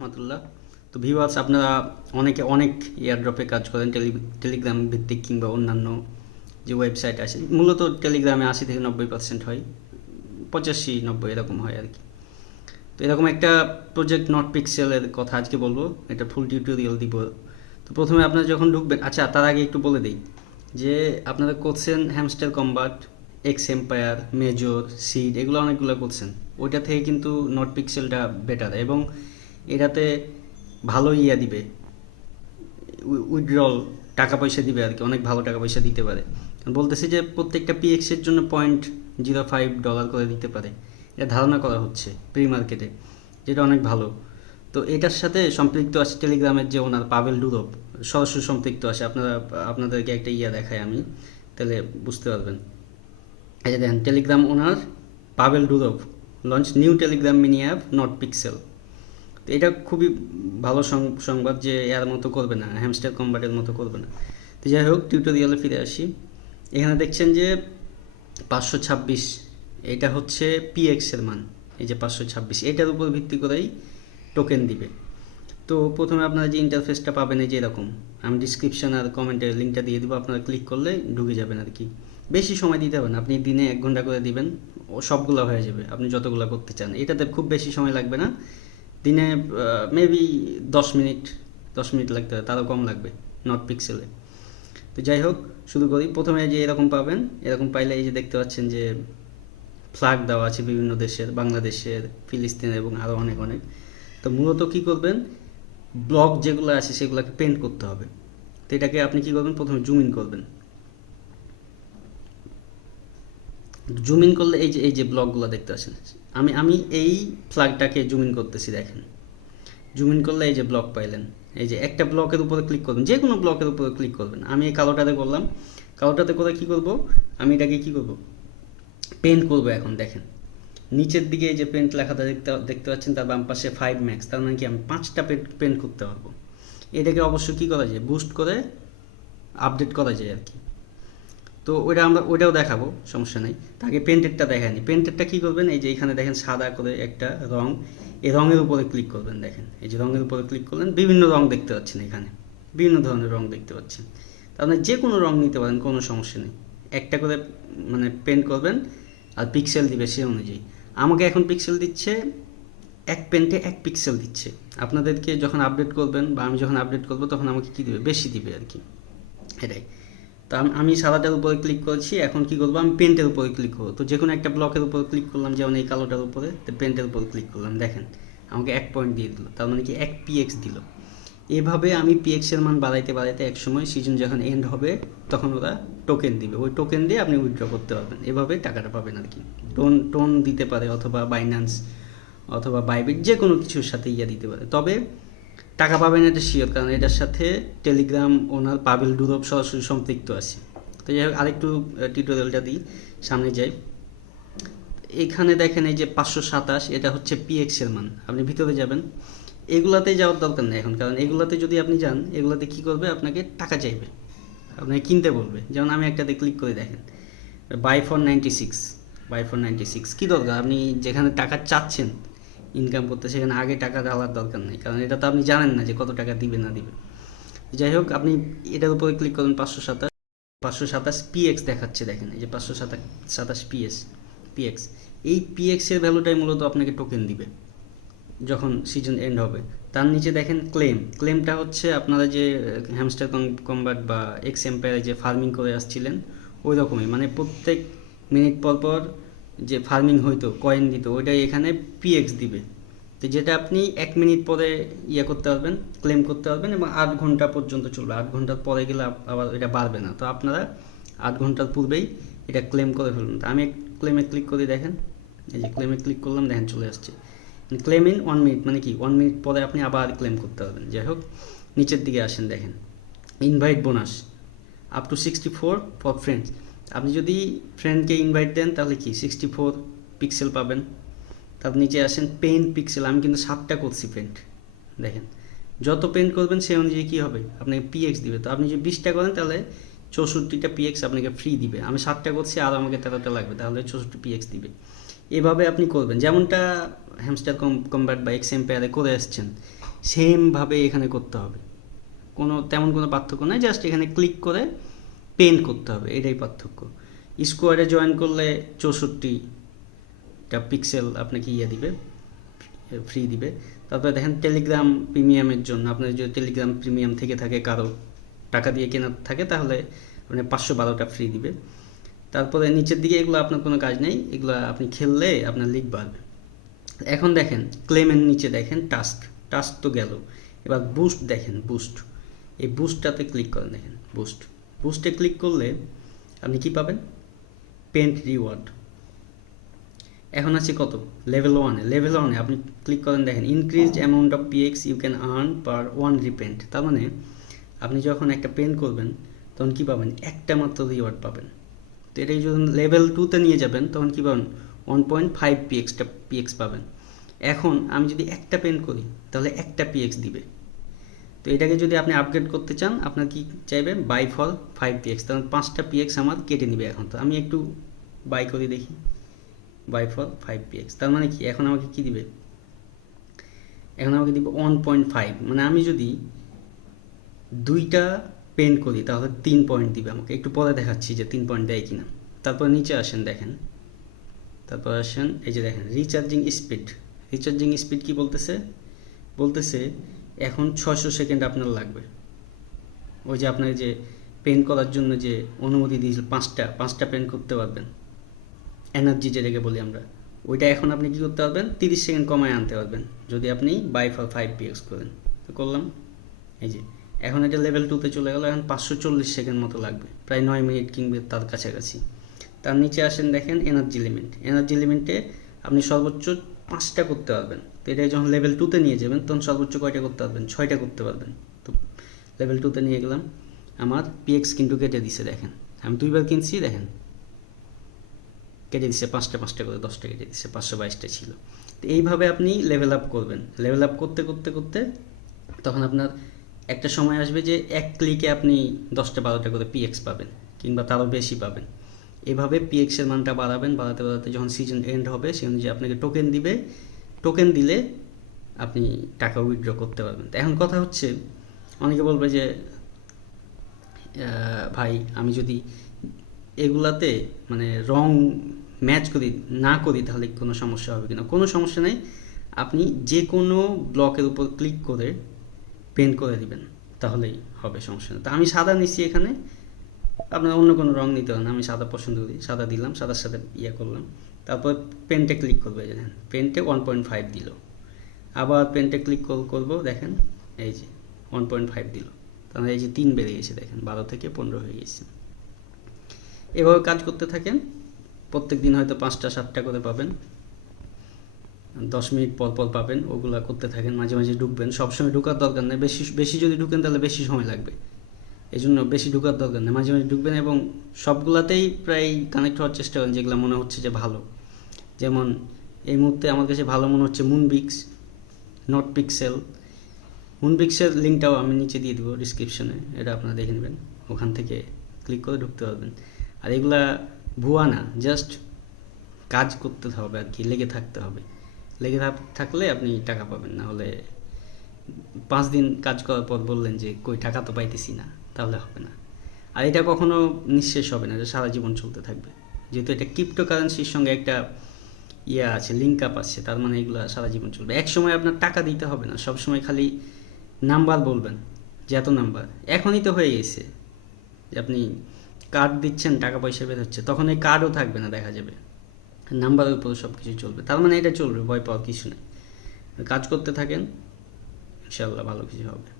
রহমতুল্লাহ। তো ভিউয়ার্স, আপনারা অনেকে অনেক এয়ারড্রপে কাজ করেন, টেলিগ্রাম ভিত্তিক কিংবা অন্যান্য যে ওয়েবসাইট আছে। মূলত টেলিগ্রামে 80 থেকে 90% হয়, 85-90 এরকম হয় আর কি। তো এরকম একটা প্রজেক্ট নট পিক্সেলের কথা আজকে বলবো, এটা ফুল টিউটোরিয়াল দিব। তো প্রথমে আপনারা যখন ঢুকবেন, আচ্ছা তার আগে একটু বলে দিই যে আপনারা করছেন hamster combat, x empire, major, seed, এগুলো অনেকগুলো করছেন। ওইটা থেকে কিন্তু নট পিক্সেলটা বেটার, এবং এটাতে ভালো দিবে, উইথড্রল টাকা পয়সা দিবে আর কি, অনেক ভালো টাকা পয়সা দিতে পারে। বলতেছে যে প্রত্যেকটা পিএক্সের জন্য $0.05 করে দিতে পারে, এটা ধারণা করা হচ্ছে প্রি মার্কেটে, যেটা অনেক ভালো। তো এটার সাথে সম্পৃক্ত আছে টেলিগ্রামের যে ওনার পাভেল ডুরভ, সরাসরি সম্পৃক্ত আছে। আপনাদেরকে একটা দেখাই আমি, তাহলে বুঝতে পারবেন। এই যে দেখেন, Telegram owner Pavel ডুরভ launch new Telegram mini app not pixel. তো এটা খুবই ভালো সংবাদ যে এর মতো করবে না, হ্যামস্টার কম্বাটের মতো করবে না। তো যাই হোক, টিউটোরিয়ালে ফিরে আসি। এখানে দেখছেন যে 526, এটা হচ্ছে পিএক্সের মান। এই যে 526, এটার উপর ভিত্তি করেই টোকেন দিবে। তো প্রথমে আপনারা যে ইন্টারফেসটা পাবেন এই যে এরকম, আমি ডিসক্রিপশন আর কমেন্টে লিঙ্কটা দিয়ে দেবো, আপনারা ক্লিক করলে ঢুকে যাবেন আর কি। বেশি সময় দিতে হবে না, আপনি দিনে 1 ঘন্টা করে দিবেন, ও সবগুলো হয়ে যাবে আপনি যতগুলো করতে চান। এটাতে খুব বেশি সময় লাগবে না, দিনে মেবি 10 মিনিট, 10 মিনিট লাগতে হবে, তারও কম লাগবে নট পিক্সেলে। তো যাই হোক, শুরু করি। প্রথমে যে এরকম পাবেন, এরকম পাইলে এই যে দেখতে পাচ্ছেন যে ফ্ল্যাগ দেওয়া আছে বিভিন্ন দেশের, বাংলাদেশের, ফিলিস্তিনের এবং আরও অনেক অনেক। তো মূলত কী করবেন, ব্লক যেগুলো আছে সেগুলোকে পেন্ট করতে হবে। তো এটাকে আপনি কী করবেন, প্রথমে জুম ইন করবেন। জুম ইন করলে এই যে ব্লকগুলো দেখতে পাচ্ছেন, আমি এই ফ্ল্যাগটাকে জুম ইন করতেছি, দেখেন। জুম ইন করলে এই যে ব্লক পাইলেন, এই যে একটা ব্লকের উপরে ক্লিক করবেন, যে কোনো ব্লকের উপরে ক্লিক করবেন। আমি এই কালোটাতে করলাম, কালোটাতে করে কী করব, আমি এটাকে কী করব, পেন্ট করব। এখন দেখেন নিচের দিকে এই যে পেন্ট লেখাটা দেখতে পাচ্ছেন, তার বাম পাশে 5 ম্যাক্স, তার মানে কি আমি 5টা পেন্ট করতে পারবো। এটাকে অবশ্য কী করা যায়, বুস্ট করে আপডেট করা যায় আর কি। তো আমরা ওইটাও দেখাবো, সমস্যা নেই। তাকে পেন্টেরটা দেখায়নি। পেন্টেরটা কী করবেন, এই যে এখানে দেখেন সাদা করে একটা রং, এই রঙের উপরে ক্লিক করবেন। দেখেন এই যে রঙের উপরে ক্লিক করলেন, বিভিন্ন রং দেখতে পাচ্ছেন, এখানে বিভিন্ন ধরনের রং দেখতে পাচ্ছেন। তার মানে যে কোনো রং নিতে পারেন, কোনো সমস্যা নেই। একটা করে মানে পেন্ট করবেন, আর পিক্সেল দিবে সে অনুযায়ী। আমাকে এখন পিক্সেল দিচ্ছে, এক পেন্টে 1 পিক্সেল দিচ্ছে। আপনাদেরকে যখন আপডেট করবেন বা আমি যখন আপডেট করবো, তখন আমাকে কী দিবে, বেশি দিবে আর কি, এটাই। তো আমি সাদাটার উপরে ক্লিক করেছি, এখন কি করবো, আমি পেন্টের উপরে ক্লিক করবো। তো যে কোনো একটা ব্লকের উপরে ক্লিক করলাম, যেমন এই কালোটার উপরে, তো পেন্টের উপর ক্লিক করলাম, দেখেন আমাকে 1 পয়েন্ট দিয়ে দিল, তার মানে কি 1 পিএক্স দিল। এভাবে আমি পিএক্সের মান বাড়াইতে বাড়াইতে একসময় সিজন যখন এন্ড হবে, তখন ওরা টোকেন দিবে, ওই টোকেন দিয়ে আপনি উইথড্র করতে পারবেন, এভাবে টাকাটা পাবেন আর কি। টোন দিতে পারে, অথবা বাইন্যান্স অথবা বাইবিট, যে কোনো কিছুর সাথে দিতে পারে। তবে টাকা পাবেন এটা শিওর, কারণ এটার সাথে টেলিগ্রাম ওনার পাভেল ডুরভ সরাসরি সম্পৃক্ত আছে। তো যাই হোক, আরেকটু টিউটোরিয়ালটা দিই, সামনে যাই। এখানে দেখেন এই যে 527, এটা হচ্ছে পিএক্সের মান। আপনি ভিতরে যাবেন, এগুলাতে যাওয়ার দরকার নেই এখন, কারণ এগুলাতে যদি আপনি যান, এগুলাতে কী করবে, আপনাকে টাকা চাইবে, আপনাকে কিনতে বলবে। যেমন আমি একটাতে ক্লিক করে দেখেন, বাই ফর 96, কী দরকার, আপনি যেখানে টাকা চাচ্ছেন ইনকাম করতে, সেখানে আগে টাকা ঢালার দরকার নেই, কারণ এটা তো আপনি জানেন না যে কত টাকা দিবে না দিবে। যাই হোক, আপনি এটার উপরে ক্লিক করুন। 527 পিএক্স দেখাচ্ছে, দেখেন এই যে 527 পিএক্স। এই পিএক্সের ভ্যালুটাই মূলত আপনাকে টোকেন দিবে যখন সিজন এন্ড হবে। তার নিচে দেখেন ক্লেমটা হচ্ছে আপনারা যে হ্যামস্টার কম্বাট বা এক্স এম্পায়ারে যে ফার্মিং করে আসছিলেন, ওই রকমই, মানে প্রত্যেক মিনিট পর পর যে ফার্মিং হইতো, কয়েন দিত, ওইটাই এখানে পিএক্স দিবে। তো যেটা আপনি 1 মিনিট পরে করতে পারবেন, ক্লেম করতে পারবেন, এবং 8 ঘন্টা পর্যন্ত চলবে। 8 ঘন্টার পরে গেলে আবার এটা বাড়বে না। তো আপনারা 8 ঘন্টার পূর্বেই এটা ক্লেম করে ফেলুন। তো আমি ক্লেমে ক্লিক করে দেখেন, এই যে ক্লেমে ক্লিক করলাম, দেখেন চলে আসছে। ক্লেম ইন 1 মিনিট, মানে কি 1 মিনিট পরে আপনি আবার ক্লেম করতে পারবেন। যাই হোক, নিচের দিকে আসেন, দেখেন invite bonus up to 64 for friends. আপনি যদি ফ্রেন্ডকে ইনভাইট দেন, তাহলে কি 64 পিক্সেল পাবেন। তার নিচে আসেন পেন্ট পিক্সেল, আমি কিন্তু 7টা করছি পেন্ট। দেখেন যত পেন্ট করবেন সেই অনুযায়ী কী হবে, আপনাকে পিএক্স দিবে। তো আপনি যদি 20টা করেন, তাহলে 64টা পিএক্স আপনাকে ফ্রি দিবে। আমি 7টা করছি, আর আমাকে 13টা লাগবে, তাহলে 64 পিএক্স দিবে। এভাবে আপনি করবেন, যেমনটা হ্যামস্টার কম্ব্যাট বা এক্স এম্পায়ারে করে আসছেন, সেমভাবে এখানে করতে হবে, তেমন কোনো পার্থক্য নাই, জাস্ট এখানে ক্লিক করে পেন্ট করতে হবে, এটাই পার্থক্য। স্কোয়ারে জয়েন করলে 64টা পিক্সেল আপনাকে দিবে, ফ্রি দিবে। তারপরে দেখেন টেলিগ্রাম প্রিমিয়ামের জন্য, আপনার যদি টেলিগ্রাম প্রিমিয়াম থেকে থাকে, কারো টাকা দিয়ে কেনা থাকে, তাহলে মানে 512টা ফ্রি দিবে। তারপরে নিচের দিকে এগুলো আপনার কোনো কাজ নেই, এগুলো আপনি খেললে আপনার লিগ বাড়বে। এখন দেখেন ক্লেমের নিচে দেখেন টাস্ক তো গেল, এবার বুস্ট দেখেন, বুস্ট, এই বুস্টটাতে ক্লিক করেন, দেখেন বুস্টে ক্লিক করলে আপনি কি পাবেন? Paint reward. এখন আছে কত? লেভেল 1-এ আপনি ক্লিক করেন, দেখেন increased amount of PX you can earn per 1 repaint. তার মানে আপনি যখন একটা পেন্ট করবেন তখন কী পাবেন? একটা মাত্র রিওয়ার্ড পাবেন। তো এটাই যখন লেভেল 2-তে নিয়ে যাবেন তখন কী পাবেন? 1.5 পিএক্স পাবেন। এখন আমি যদি একটা পেন্ট করি তাহলে একটা পিএক্স দিবে। তো এটাকে যদি আপনি আপগ্রেড করতে চান, আপনার কি চাইবেন? বাই ফর 5 পিএক্স, তখন 5টা পিএক্স আমার কেটে নিবে। এখন তো আমি একটু বাই করি দেখি, বাই ফর 5 পিএক্স, তার মানে কি এখন আমাকে কি দিবে? এখন আমাকে দিবে 1.5। মানে আমি যদি 2টা পেন্ট করি তাহলে 3 পয়েন্ট দিবে আমাকে। একটু পরে দেখাচ্ছি যে 3 পয়েন্ট দেয় কিনা। তারপর নিচে আসেন, দেখেন, তারপর আসেন এই যে দেখেন রিচার্জিং স্পিড কি বলতেছে এখন 600 সেকেন্ড আপনার লাগবে। ওই যে আপনার যে পেন্ট করার জন্য যে অনুমতি দিয়েছিল, 5টা পেন্ট করতে পারবেন, এনার্জি যেটাকে বলি আমরা, ওইটা এখন আপনি কি করতে পারবেন? 30 সেকেন্ড কমায় আনতে পারবেন যদি আপনি বাই ফর 5 পিএক্স করেন। তো করলাম, এই যে এখন এটা লেভেল 2-তে চলে গেল। এখন 540 সেকেন্ড মতো লাগবে, প্রায় 9 মিনিট কিংবা তার কাছাকাছি। তার নিচে আসেন, দেখেন এনার্জি লিমিটে আপনি সর্বোচ্চ 5টা করতে পারবেন। তো এটা যখন লেভেল 2-তে নিয়ে যাবেন তখন সর্বোচ্চ কয়টা করতে পারবেন? 6টা করতে পারবেন। তো লেভেল 2-তে নিয়ে গেলাম, আমার পিএক্স কিন্তু কেটে দিছে। দেখেন আমি 2বার কিনছি, দেখেন কেটে দিচ্ছে 5টা করে 10টা কেটে দিচ্ছে, 522টা ছিল। তো এইভাবে আপনি লেভেল আপ করবেন। লেভেল আপ করতে তখন আপনার একটা সময় আসবে যে এক ক্লিকে আপনি 10টা-12টা করে পিএক্স পাবেন, কিংবা তারও বেশি পাবেন। এভাবে পিএক্সের মানটা বাড়াতে যখন সিজন এন্ড হবে সে অনুযায়ী আপনাকে টোকেন দিলে আপনি টাকা উইথড্র করতে পারবেন। তো এখন কথা হচ্ছে, অনেকে বলবে যে ভাই আমি যদি এগুলাতে মানে রং ম্যাচ না করি তাহলে কোনো সমস্যা হবে কিনা? কোনো সমস্যা নেই, আপনি যে কোনো ব্লকের উপর ক্লিক করে পেন্ট করে দিবেন, তাহলেই হবে, সমস্যা নেই। তো আমি সাদা নিচ্ছি এখানে, আপনার অন্য কোনো রং নিতে হবে না, আমি সাদা পছন্দ করি, সাদা দিলাম, সাদার সাথে করলাম। তারপর পেন্টে ক্লিক করবো, দেখেন পেন্টে 1.5 দিল। আবার পেন্টে ক্লিক করবো, দেখেন এই যে 1.5 দিল। তাহলে এই যে 3 বেড়ে গেছে, দেখেন 12 থেকে 15 হয়ে গেছে। এভাবে কাজ করতে থাকেন, প্রত্যেক দিন হয়তো 5টা-7টা করে পাবেন, 10 মিনিট পর পাবেন। ওগুলা করতে থাকেন, মাঝে মাঝে ঢুকবেন, সবসময় ঢুকার দরকার নেই। বেশি যদি ঢুকেন তাহলে বেশি সময় লাগবে, এই জন্য বেশি ঢুকার দরকার নেই, মাঝে মাঝে ঢুকবেন। এবং সবগুলাতেই প্রায় কানেক্ট হওয়ার চেষ্টা করেন যেগুলো মনে হচ্ছে যে ভালো। যেমন এই মুহূর্তে আমার কাছে ভালো মনে হচ্ছে মুনবিক্স, মুনবিক্সের লিঙ্কটাও আমি নিচে দিয়ে দেবো ডিসক্রিপশনে, এটা আপনারা দেখে নেবেন, ওখান থেকে ক্লিক করে ঢুকতে পারবেন। আর এগুলা ভুয়া না, জাস্ট কাজ করতে হবে আর কি, লেগে থাকতে হবে। থাকলে আপনি টাকা পাবেন, না হলে 5 দিন কাজ করার পর বললেন যে কই টাকা তো পাইতেছি না, তাহলে হবে না। আর এটা কখনো নিঃশেষ হবে না, এটা সারা জীবন চলতে থাকবে। যেহেতু এটা ক্রিপ্টোকারেন্সির সঙ্গে একটা আছে, লিঙ্ক আপ আছে, তার মানে এগুলো সারা জীবন চলবে। এক সময় আপনার টাকা দিতে হবে না, সব সময় খালি নাম্বার বলবেন যে এত নাম্বার। এখনই তো হয়ে গেছে যে আপনি কার্ড দিচ্ছেন, টাকা পয়সা বের হচ্ছে, তখন এই কার্ডও থাকবে না, দেখা যাবে নাম্বারের উপর সব কিছু চলবে। তার মানে এটা চলবে, ভয় পাওয়ার কিছু নেই। কাজ করতে থাকেন, ইনশাআল্লাহ ভালো কিছু হবে।